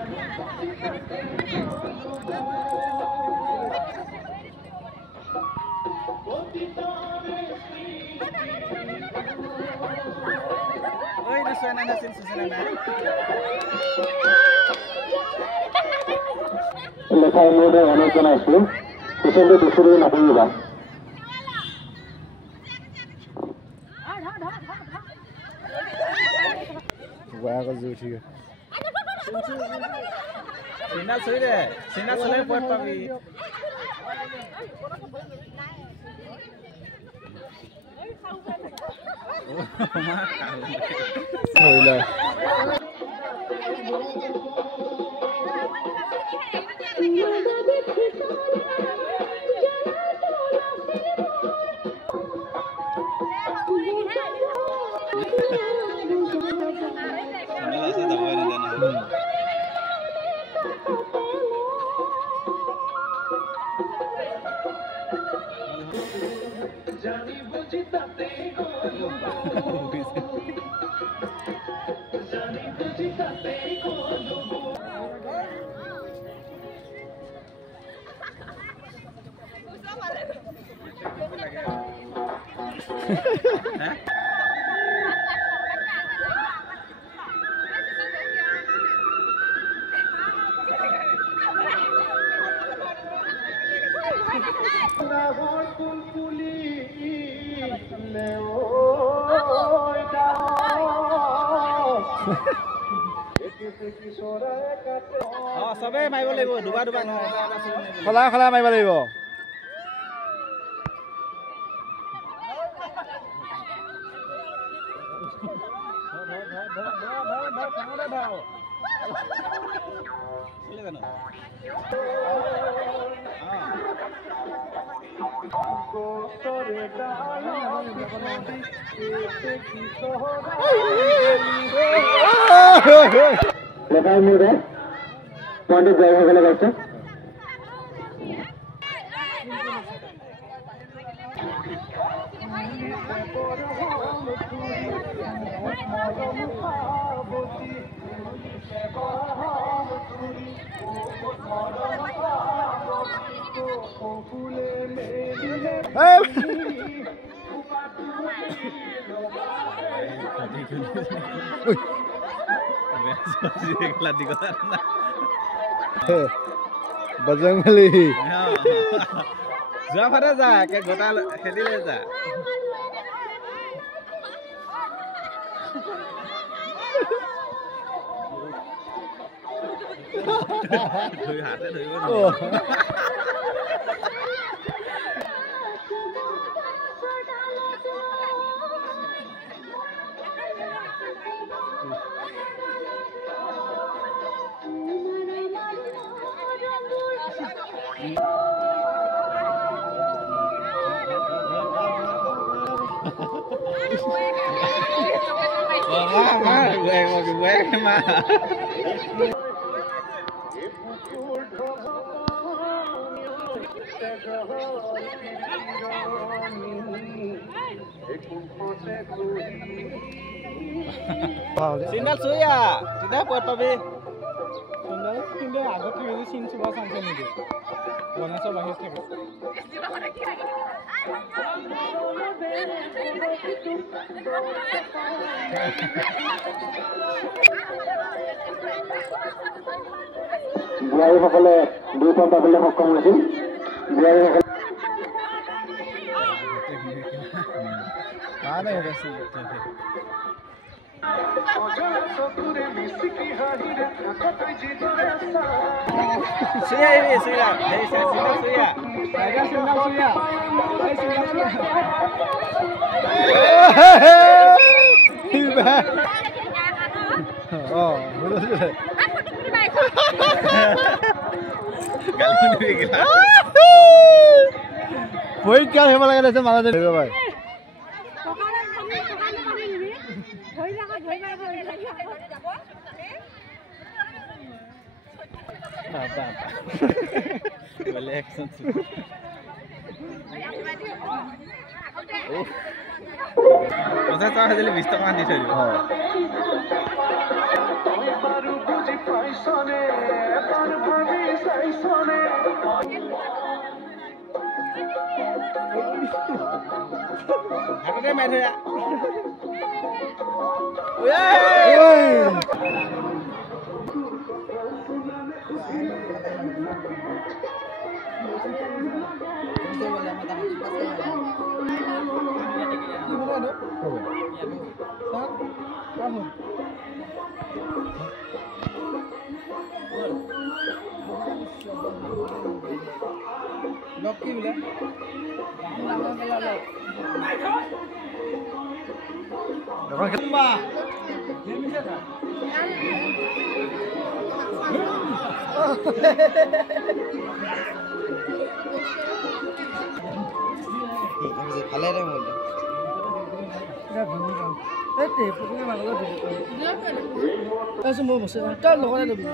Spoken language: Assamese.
Oi, Susana nasin Susana. লেখা মধ্যে অনেক জন আছে পিছনে দুসরে নাপিবা Wah, kau zuci. Sina sui deh, Sina selai buat papi. Oh, lah. Oh, sampai main boleh bu, dua no. Kalau main boleh bu. লেখা মধ্যে পয়েন্টে জয় হয়ে গেলে গেছে Bajrangbali. Jua pada za, kayak gota khedi le za. Thử hạt đấy, thử con. Gue mah. Sindal suya, tidak buat papi. Sindal agak kiri sin coba sampai ni. Warna coba hit ke. Biaya সকলে 2 পয়েন্ট পাবলে সক্ষম হৈছিল বিয়াই সকলে আরে বেশি suya ini suya dari saya suya saya suya oh betul kalau ini gila boy क्या है वाला कैसे मारा दे भाई apa boleh action masa tahu jadi 20 taman di sana হাততে মাৰি থৈ লগ কি বোলে ভালে ৰে বলতে মই বসে তাৰ লগতে দিবি